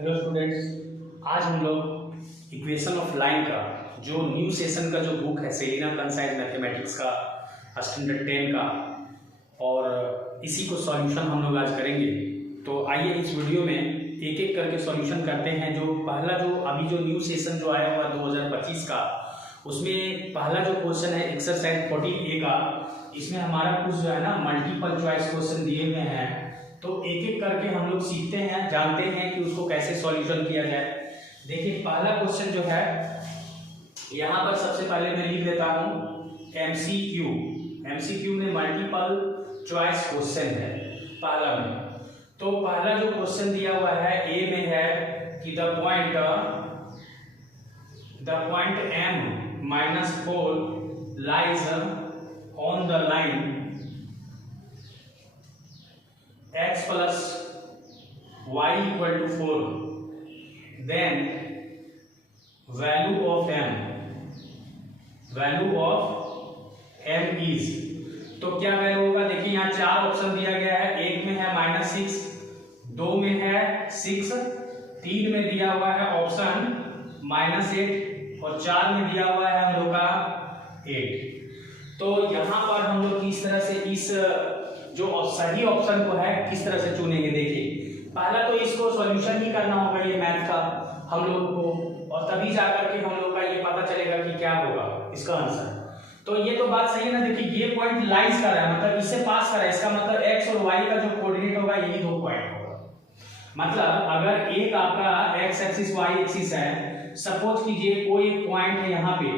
Hello students, आज हम लोग इक्वेशन ऑफ लाइन का जो न्यू सेशन का जो बुक है सेलिना कंसाइज मैथमेटिक्स का स्टैंडर्ड 10 का और इसी को सॉल्यूशन हम लोग आज करेंगे। तो आइए इस वीडियो में एक एक करके सॉल्यूशन करते हैं। जो पहला जो अभी जो न्यू सेशन जो आया हुआ 2025 का, उसमें पहला जो क्वेश्चन है एक्सरसाइज 14A का। इसमें हमारा कुछ जो है ना मल्टीपल चॉइस क्वेश्चन दिए हुए हैं, तो एक एक करके हम लोग सीखते हैं, जानते हैं कि उसको कैसे सॉल्यूशन किया जाए। देखिए पहला क्वेश्चन जो है यहाँ पर सबसे पहले मैं लिख देता हूँ एमसीक्यू में मल्टीपल चॉइस क्वेश्चन है पहला में। तो पहला जो क्वेश्चन दिया हुआ है ए में है कि the point m-4 lies on the line x plus y equal to 4, then value of m is, तो क्या वैल्यू होगा? देखिए यहाँ चार ऑप्शन दिया गया है। एक में है -6, दो में है 6, तीन में दिया हुआ है ऑप्शन -8 और चार में दिया हुआ है हम लोग का 8। तो यहाँ पर हम लोग किस तरह से इस जो सही ऑप्शन को है किस तरह से चुनेंगे? देखिए पहला तो इसको सॉल्यूशन ही करना होगा ये मैथ का हम लोग को, और तभी जाकर के हम लोग का ये पता चलेगा कि क्या होगा इसका आंसर। तो ये तो बात सही है ना। देखिए ये पॉइंट लाइज कर रहा है, मतलब इससे पास कर रहा है, इसका मतलब x और y का जो कोऑर्डिनेट होगा यही दो पॉइंट होगा। मतलब अगर एक आपका x एक्सिस y एक्सिस है, सपोज कीजिए कोई एक पॉइंट है यहाँ पे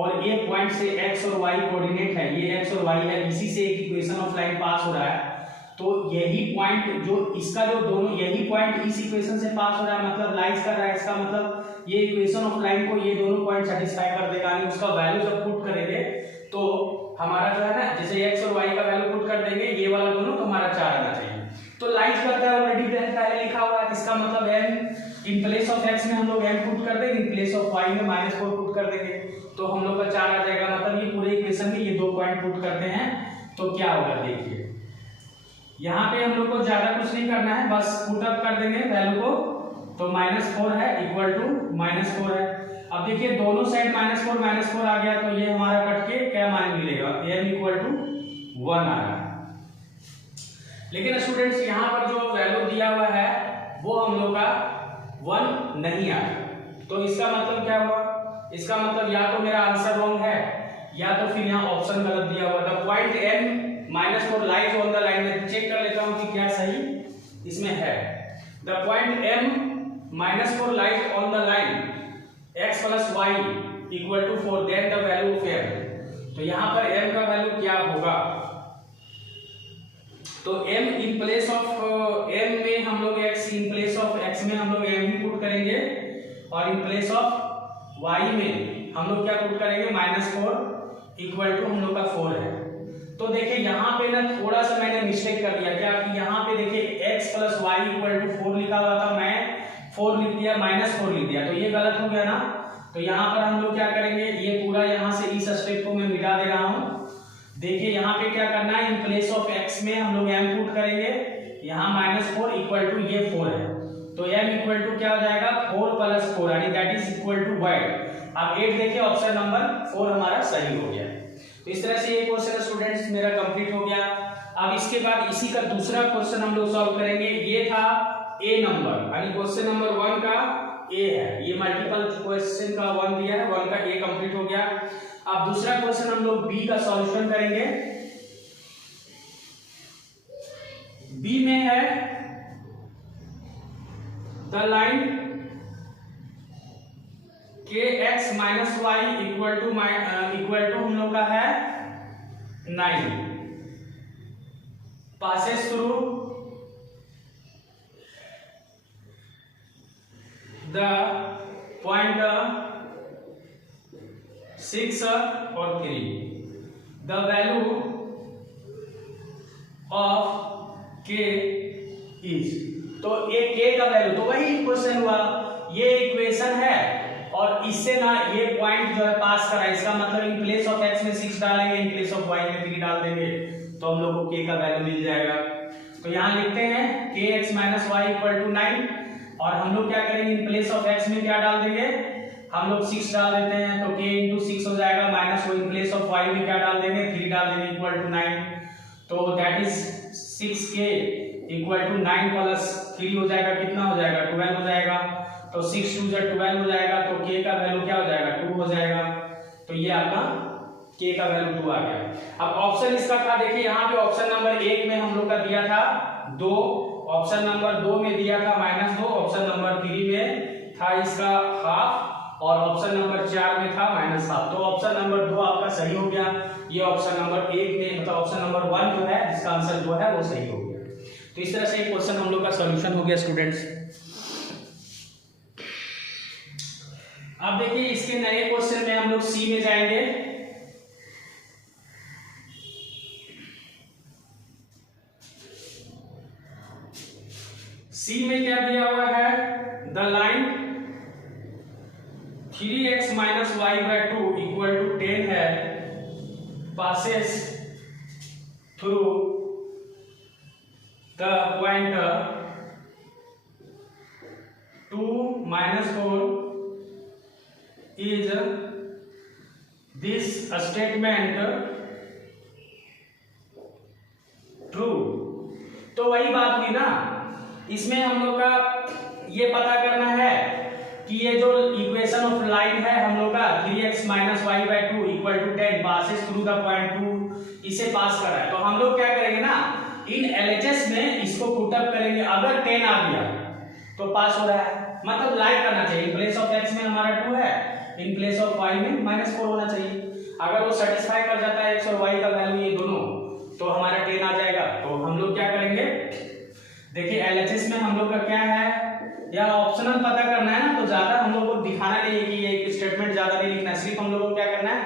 और एक पॉइंट से x और y कोऑर्डिनेट है, ये x और y है, इसी से एक इक्वेशन ऑफ लाइन पास हो रहा है। तो यही पॉइंट जो इसका जो दोनों यही पॉइंट इस इक्वेशन से पास हो रहा है, मतलब लाइज कर रहा है। इसका मतलब ये इक्वेशन ऑफ लाइन को ये दोनों पॉइंट सेटिस्फाई कर देगा। यानी उसका वैल्यू जब पुट करेंगे तो हमारा जो है ना, जैसे x और y का वैल्यू पुट कर देंगे ये वाला दोनों, तो हमारा 4 आना चाहिए। तो लाइज करता है ऑलरेडी पहले लिखा हुआ है। इसका मतलब m in place of x में हम लोग m पुट कर देंगे, इन प्लेस ऑफ y में -4 पुट कर देंगे, तो हम लोग का 4 आ जाएगा। मतलब ये पूरे इक्वेशन में ये दो पॉइंट पुट करते हैं तो क्या होगा? देखिए यहाँ पे हम लोग को ज्यादा कुछ नहीं करना है, बस पुट अप कर देंगे वैल्यू को। तो -4 है इक्वल टू -4 है। अब देखिए दोनों साइड -4 आ गया, तो ये हमारा कट के क्या मान मिलेगा? m इक्वल टू 1 आ रहा है। लेकिन स्टूडेंट्स यहाँ पर जो वैल्यू दिया हुआ है वो हम लोग का 1 नहीं आया। तो इसका मतलब क्या हुआ? इसका मतलब या तो मेरा आंसर रॉन्ग है या तो फिर यहाँ ऑप्शन गलत दिया हुआ था। Point m-4 lies on the line में चेक कर लेता हूँ कि क्या सही इसमें है। The point m-4 lies on the line x plus y equal to 4, then the value of m। तो यहाँ पर m का वैल्यू क्या होगा? तो m in place of m में हम लोग x, in place of x में हम लोग m ही पुट करेंगे और इन प्लेस ऑफ y में हम लोग क्या पुट करेंगे? -4 इक्वल टू हम लोग का 4 है। तो देखिए यहाँ पे ना थोड़ा सा मैंने मिस्टेक कर दिया। क्या कि यहाँ पे देखिए x plus y equal to 4 लिखा हुआ था, मैं 4 लिख दिया, -4 लिख दिया, तो ये गलत हो गया ना। तो यहाँ पर हम लोग क्या करेंगे? ये पूरा यहाँ से इस स्टेप को मैं मिटा दे रहा हूँ। देखिए यहाँ पे क्या करना है? इन प्लेस ऑफ x में हम लोग m पुट करेंगे, यहाँ -4 इक्वल टू ये 4 है, तो m इक्वल टू क्या हो जाएगा? 4 + 4, यानी दैट इज इक्वल टू 8। अब 8 देखिए ऑप्शन नंबर 4 हमारा सही हो गया। तो इस तरह से ये क्वेश्चन स्टूडेंट्स मेरा कंप्लीट हो गया। अब इसके बाद इसी का दूसरा क्वेश्चन हम लोग सॉल्व करेंगे। ये था ए नंबर, यानी क्वेश्चन नंबर 1 का ए है। ये मल्टीपल क्वेश्चन का 1 दिया है, 1 का ए कंप्लीट हो गया। अब दूसरा क्वेश्चन हम लोग बी का सॉल्यूशन करेंगे। बी में है the line kx - y equal to हम लोग का है 9, पासेस थ्रू द पॉइंट 6 और 3। The value of k is, तो ये k का वैल्यू, तो वही क्वेश्चन हुआ। ये इक्वेशन है और इससे ना ये पॉइंट जो है पास कर रहा है, इसका मतलब इन प्लेस ऑफ x में 6 डालेंगे, इन प्लेस ऑफ y में 3 डाल देंगे, तो हम लोग को k का वैल्यू मिल जाएगा। तो यहाँ लिखते हैं kx - y = 9 और हम लोग क्या करेंगे, इन प्लेस ऑफ x में क्या डाल देंगे, हम लोग 6 डाल देते हैं, तो k इंटू 6 हो जाएगा, माइनस वो इन प्लेस ऑफ y में क्या डाल देंगे, 3 डाल देंगे, इक्वल टू 9। तो that is 6k equal to 9 plus 3 हो जाएगा, कितना हो जाएगा, 12 हो जाएगा। तो 6 2 जा 12 हो जाएगा, तो k का वैल्यू क्या हो जाएगा, 2 हो जाएगा। तो ये आपका k का वैल्यू 2 आ गया। अब ऑप्शन इसका था, देखिए यहाँ पे ऑप्शन नंबर 1 में हम लोग का दिया था 2, ऑप्शन नंबर 2 में दिया था -2, ऑप्शन नंबर 3 में था इसका हाफ, और ऑप्शन नंबर 4 में था -हाफ। तो ऑप्शन नंबर 2 आपका सही हो गया। ये ऑप्शन नंबर 1 में मतलब ऑप्शन नंबर 1 जो है जिसका आंसर जो है वो सही हो गया। तो इस तरह से एक क्वेश्चन हम लोग का सॉल्यूशन हो गया स्टूडेंट्स। अब देखिए इसके नए क्वेश्चन में हम लोग सी में जाएंगे। सी में क्या दिया हुआ है, the line 3x minus Y by 2 equal to 10 है, passes through the point 2 minus 4 is this statement true। तो वही बात हुई ना, इसमें हम लोग का ये पता करना है कि ये जो इक्वेशन ऑफ लाइन है हम लोग का 3x minus Y by 2 equal to 10 passes through the point 2, इसे पास कर रहा है। तो हम लोग क्या करेंगे ना, इन एलएचएस में इसको पुट अप करेंगे, अगर 10 आ गया तो पास हो रहा है, मतलब लाइक करना चाहिए। इन प्लेस ऑफ x में हमारा 2 है, इन प्लेस ऑफ y में -4 होना चाहिए। अगर वो सेटिस्फाई कर जाता है x और y का वैल्यू ये दोनों, तो हमारा 10 आ जाएगा। तो हम लोग क्या करेंगे, देखिए एलएचएस में हम लोग का क्या है, या ऑप्शनल पता करना है ना, तो ज्यादा हम लोग को दिखाना नहीं है कि ये स्टेटमेंट ज्यादा नहीं लिखना है, सिर्फ हम लोग को क्या करना है,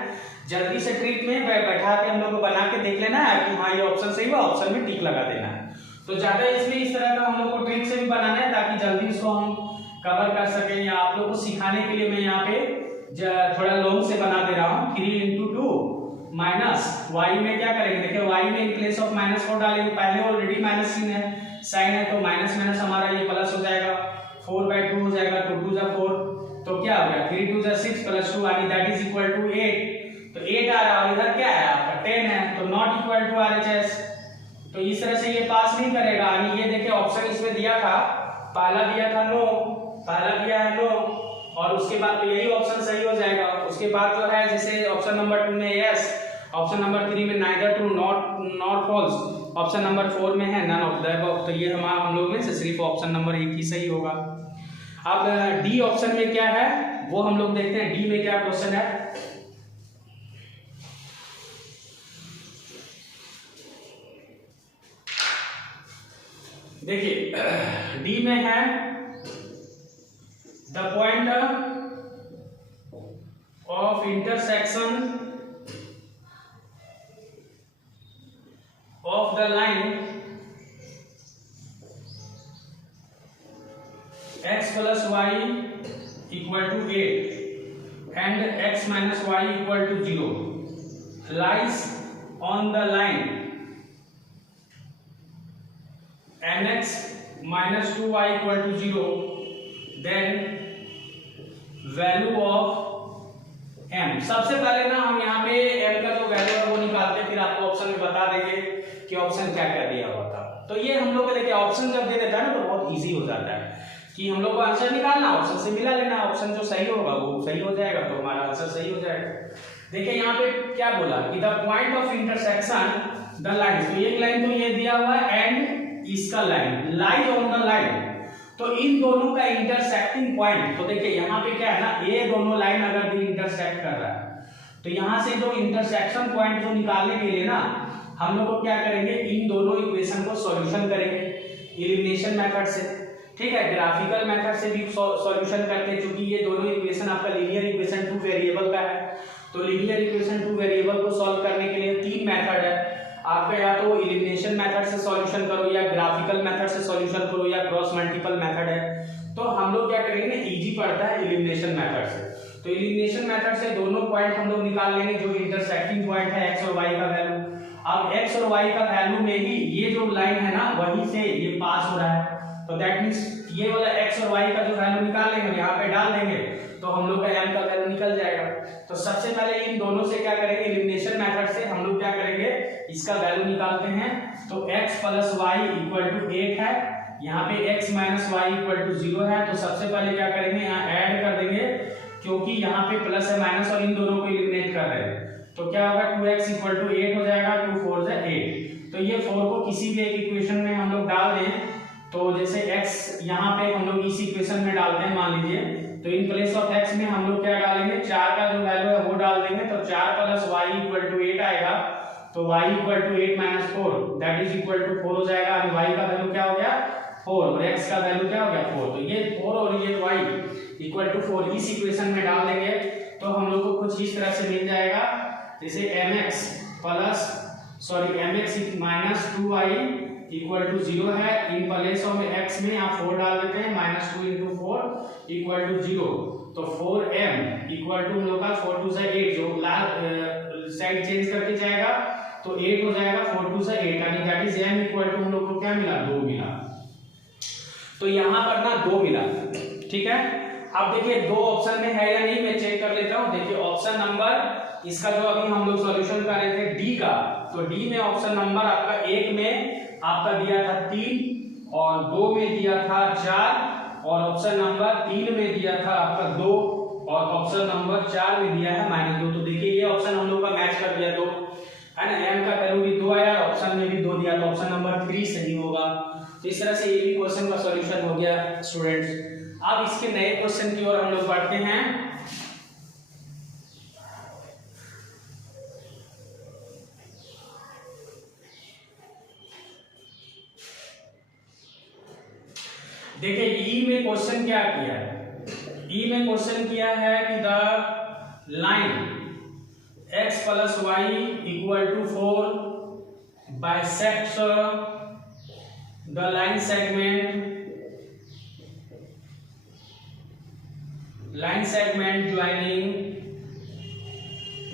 जल्दी से ट्रिक में बैठा के हम लोग को बना के देख लेना है कि हाँ ये ऑप्शन सही हुआ, ऑप्शन में टिक लगा देना है। तो ज्यादा इसमें इस तरह का हम लोग को ट्रिक से भी बनाना है ताकि जल्दी इसको हम कवर कर सकें, या आप लोग को सिखाने के लिए मैं यहाँ पे थोड़ा लॉन्ग से बना दे रहा हूँ। 3 इंटू 2 माइनस वाई में क्या करेंगे, देखिए वाई में इन प्लेस ऑफ -4 डालेंगे, पहले ऑलरेडी माइनस साइन है, तो माइनस माइनस हमारा ये प्लस हो जाएगा, 4 बाई 2 हो जाएगा, तो 2 जा 4, तो क्या हो गया 3 2 जा 6 प्लस 2 यानी दैट इज इक्वल टू 8। तो 8 आ रहा है, और इधर क्या है आपका 10 है, तो नॉट इक्वल टू आरएचएस। तो इस तरह से ये पास नहीं करेगा। यानी ये देखिए ऑप्शन इसमें दिया था, पहला दिया था नो, पहला दिया है नो, और उसके बाद तो यही ऑप्शन सही हो जाएगा। उसके बाद जो है जैसे ऑप्शन नंबर 2 में यस, ऑप्शन नंबर 3 में neither true not false, option number 4 में है नन ऑफ द अबव। तो ये हम लोग में से सिर्फ ऑप्शन नंबर 1 ही सही होगा। अब डी ऑप्शन में क्या है वो हम लोग देखते हैं, डी में क्या क्वेश्चन है। देखिए डी में है the point of intersection of the line x plus y equal to 8 and x minus y equal to 0 lies on the line nx minus 2y equal to 0, then value of m। सबसे पहले ना हम यहाँ पे m का जो value है वो निकालते हैं, फिर आपको ऑप्शन में बता देंगे कि ऑप्शन क्या क्या दिया हुआ था। तो ये हम लोग को देखिए ऑप्शन जब दे देता है ना तो बहुत इजी हो जाता है कि हम लोग को आंसर निकालना, ऑप्शन से मिला लेना, ऑप्शन जो सही होगा वो सही हो जाएगा, तो हमारा आंसर सही हो जाएगा। देखिए यहाँ पे क्या बोला कि the point of intersection the line, तो एक लाइन तो ये दिया हुआ है एंड इसका line lies on the line, तो इन दोनों का इंटरसेक्टिंग पॉइंट, तो देखिए यहाँ पे क्या है ना, ये दोनों लाइन अगर भी इंटरसेक्ट कर रहा है तो यहाँ से जो इंटरसेक्शन पॉइंट जो निकालने के लिए ना हम लोग को क्या करेंगे, इन दोनों इक्वेशन को सॉल्यूशन करेंगे एलिमिनेशन मेथड से, ठीक है, ग्राफिकल मेथड से भी सॉल्यूशन करते हैं, क्योंकि ये दोनों इक्वेशन आपका लीनियर इक्वेशन 2 वेरिएबल का है। तो लीनियर इक्वेशन 2 वेरिएबल को सॉल्व करने के लिए 3 मेथड है आपका, या तो एलिमिनेशन मेथड से सॉल्यूशन करो, या ग्राफिकल मेथड से सॉल्यूशन करो, या क्रॉस मल्टीपल मेथड है। तो हम लोग क्या करेंगे, इजी पड़ता है एलिमिनेशन मेथड से। तो एलिमिनेशन मेथड से दोनों पॉइंट हम लोग निकाल लेंगे, जो इंटरसेक्टिंग पॉइंट है x और y का वैल्यू। अब x और y का वैल्यू में ही ये जो लाइन है ना वहीं से ये पास हो रहा है, तो दैट मीन्स ये वाला x और y का जो वैल्यू निकाल लेंगे यहाँ पे डाल देंगे तो हम लोग का m का वैल्यू निकल जाएगा। तो सबसे पहले इन दोनों से क्या करेंगे, एलिमिनेशन मेथड से हम लोग क्या करेंगे, इसका वैल्यू निकालते हैं। तो x + y = 8 है, यहाँ पे x - y = 0 है। तो सबसे पहले क्या करेंगे, यहाँ ऐड कर देंगे क्योंकि यहाँ पे प्लस है माइनस और इन दोनों को एलिमिनेट कर रहे हैं। तो क्या होगा, 2x = 8 हो जाएगा, 2 4 = 8। तो ये 4 को किसी भी एक इक्वेशन में हम लोग डाल दें, तो जैसे x यहाँ पे हम लोग इस इक्वेशन में डालते हैं मान लीजिए, तो इन प्लेस ऑफ x में हम लोग क्या डालेंगे, 4 का जो वैल्यू है वो डाल देंगे। तो 4 + y = 8 आएगा। तो y = 8 - 4 that is equal to 4 हो जाएगा। और y का वैल्यू क्या हो गया, 4, और x का वैल्यू क्या हो गया, 4। तो ये 4 और ये y = 4 इस इक्वेशन में डाल देंगे तो हम लोग को कुछ इस तरह से मिल जाएगा, जैसे mx - 2y = 0 है। इन प्लेस ऑफ x में आप 4 डाल देते हैं, -2 × 4 = 0। तो 4m = हम लोग का 4 2 = 8, जो साइड चेंज करके जाएगा तो 8 हो जाएगा, 4 2 = 8, यानी दैट इज m = हम लोग को क्या मिला, 2 मिला। तो यहाँ पर ना 2 मिला, ठीक है। अब देखिए 2 ऑप्शन में है या नहीं, मैं चेक कर लेता हूँ। देखिए ऑप्शन नंबर इसका जो अभी हम लोग सॉल्यूशन कर रहे थे डी का, तो डी में ऑप्शन नंबर आपका 1 में आपका दिया था 3 और 2 में दिया था 4 और ऑप्शन नंबर 3 में दिया था आपका 2 और ऑप्शन नंबर 4 में दिया है -2। तो देखिए ये ऑप्शन हम लोग का मैच कर दिया, 2 है ना। m का वैल्यू भी 2 आया, ऑप्शन में भी 2 दिया, तो ऑप्शन नंबर 3 सही होगा। तो इस तरह से ये भी क्वेश्चन का सॉल्यूशन हो गया स्टूडेंट्स। अब इसके नए क्वेश्चन की ओर हम लोग बढ़ते हैं। देखिए ई में क्वेश्चन क्या किया है, ई में क्वेश्चन किया है कि the line x + y = 4 bisects the line segment joining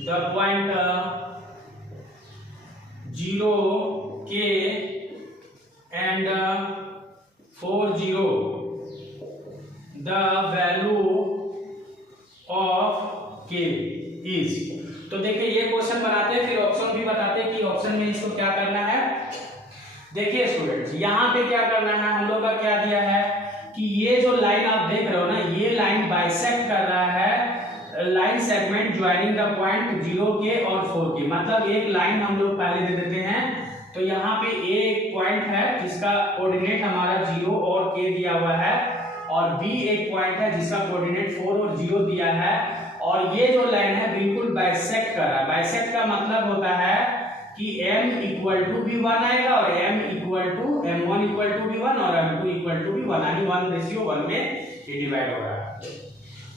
the point 0 k and 4 0 the value of k is। तो देखिए ये क्वेश्चन बनाते हैं, फिर ऑप्शन भी बताते हैं कि ऑप्शन में इसको क्या करना है। देखिए स्टूडेंट्स यहाँ पे क्या करना है, हम लोग का क्या दिया है कि ये जो लाइन आप देख रहे हो ना, ये लाइन बाइसेक्ट कर रहा है line segment joining the point 0k और 4k। मतलब एक लाइन हम लोग पहले दे देते हैं, तो यहाँ पे A एक पॉइंट है जिसका कोऑर्डिनेट हमारा 0 और k दिया हुआ है, और B एक पॉइंट है जिसका कोऑर्डिनेट 4 और 0 दिया है, और ये जो लाइन है बिल्कुल बाइसेक्ट कर रहा है। बाइसेक्ट का मतलब होता है कि m = b1 आएगा और m1 = b1 और m2 = b1, यानी 1:1 में ये डिवाइड हो रहा है।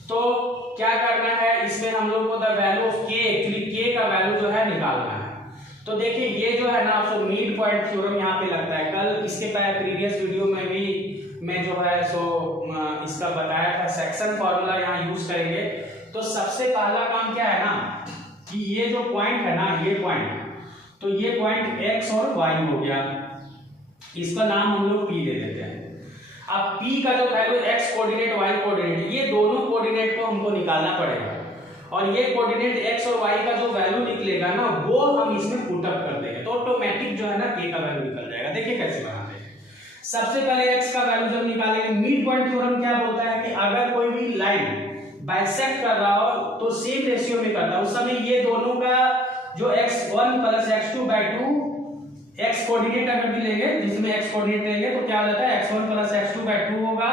तो क्या करना है इसमें हम लोग को, the value of k, actually k का वैल्यू जो है निकालना है। तो देखिए ये जो है ना आपको मिड पॉइंट थ्योरम यहाँ पे लगता है। कल इसके प्रीवियस वीडियो में भी मैं जो है इसका बताया था, सेक्शन फॉर्मूला यहाँ यूज करेंगे। तो सबसे पहला काम क्या है ना कि ये जो पॉइंट है ना, ये पॉइंट, तो ये पॉइंट x और y हो गया, इसका नाम हम लोग p दे देते हैं। अब p का जो value x coordinate y coordinate, ये दोनों कोऑर्डिनेट को हमको निकालना पड़ेगा, और ये कोऑर्डिनेट x और y का जो वैल्यू निकलेगा ना वो हम इसमें पुट अप कर देंगे, तो ऑटोमेटिक जो है ना k का वैल्यू निकल जाएगा। देखिए कैसे बनाते हैं। सबसे पहले x का वैल्यू जब निकालेंगे, मिड पॉइंट थ्योरम क्या बोलता है कि अगर कोई भी लाइन बाइसेक्ट कर रहा हो तो सेम रेशियो में करता है। उस समय ये दोनों का जो x1 + x2/2 x कोऑर्डिनेट अगर भी लेंगे, जिसमें x कोऑर्डिनेट लेंगे तो क्या हो जाता है, x1 + x2/2 होगा।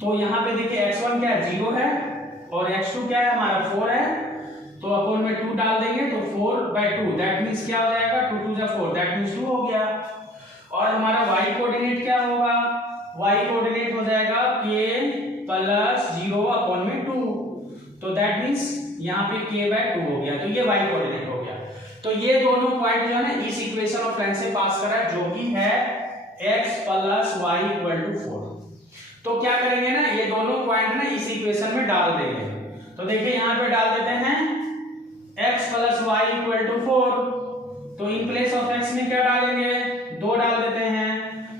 तो यहाँ पे देखिए x1 क्या है, 0 है, और x2 क्या है हमारा 4 है, तो अपॉन में 2 डाल देंगे तो 4/2 दैट मींस क्या हो जाएगा, 2 2 = 4 दैट मींस 2 हो गया। और हमारा y कोऑर्डिनेट क्या होगा, y कोऑर्डिनेट हो जाएगा k + 0 अपॉन में 2, तो दैट मींस यहाँ पे k/2 हो गया। तो ये y कोऑर्डिनेट हो गया। तो ये दोनों पॉइंट जो है ना इस इक्वेशन ऑफ लाइन से पास कर रहा है, जो कि है x + y = 4। तो क्या करेंगे ना, ये दोनों पॉइंट ना इस इक्वेशन में डाल देंगे। तो देखिए यहाँ पे डाल देते हैं x + y = 4, तो इन प्लेस ऑफ x में क्या डालेंगे, 2 डाल देते हैं,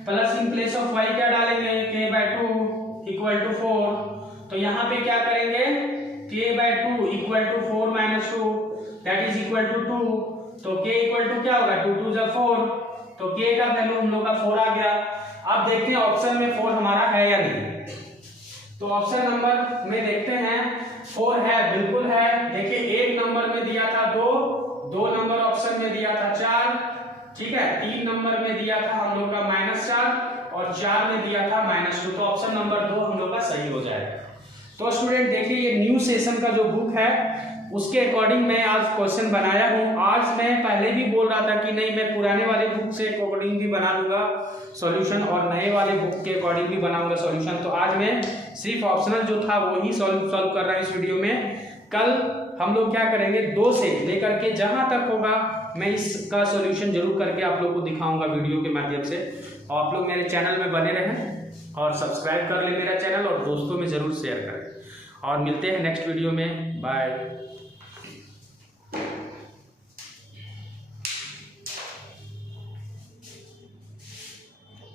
plus in place of y क्या डालेंगे, इक्वल टू 4, तो यहाँ पे क्या करेंगे k/2 equal to 4 - 2 that is equal to 2, तो k इक्वल टू क्या होगा 2 2 जा 4, तो k का वैल्यू हम लोग का 4 आ गया। अब देखते हैं ऑप्शन में 4 हमारा है या नहीं, तो ऑप्शन नंबर में देखते हैं 4 है, बिल्कुल है। देखिए एक नंबर में दिया था 2, 2 नंबर ऑप्शन में दिया था 4, ठीक है, 3 नंबर में दिया था हम लोग का -4 और 4 में दिया था -2, तो ऑप्शन नंबर 2 हम लोग का सही हो जाएगा। तो स्टूडेंट देखिए ये न्यू सेशन का जो बुक है उसके अकॉर्डिंग मैं आज क्वेश्चन बनाया हूँ। आज मैं पहले भी बोल रहा था कि नहीं मैं पुराने वाले बुक से अकॉर्डिंग भी बना लूंगा सॉल्यूशन और नए वाले बुक के अकॉर्डिंग भी बनाऊंगा सॉल्यूशन, तो आज मैं सिर्फ ऑप्शनल जो था वो ही सॉल्व कर रहा हूँ इस वीडियो में। कल हम लोग क्या करेंगे 2 से लेकर के जहां तक होगा मैं इसका सॉल्यूशन जरूर करके आप लोग को दिखाऊंगा वीडियो के माध्यम से, और आप लोग मेरे चैनल में बने रहें और सब्सक्राइब कर ले मेरा चैनल और दोस्तों में जरूर शेयर करें, और मिलते हैं नेक्स्ट वीडियो में। बाय।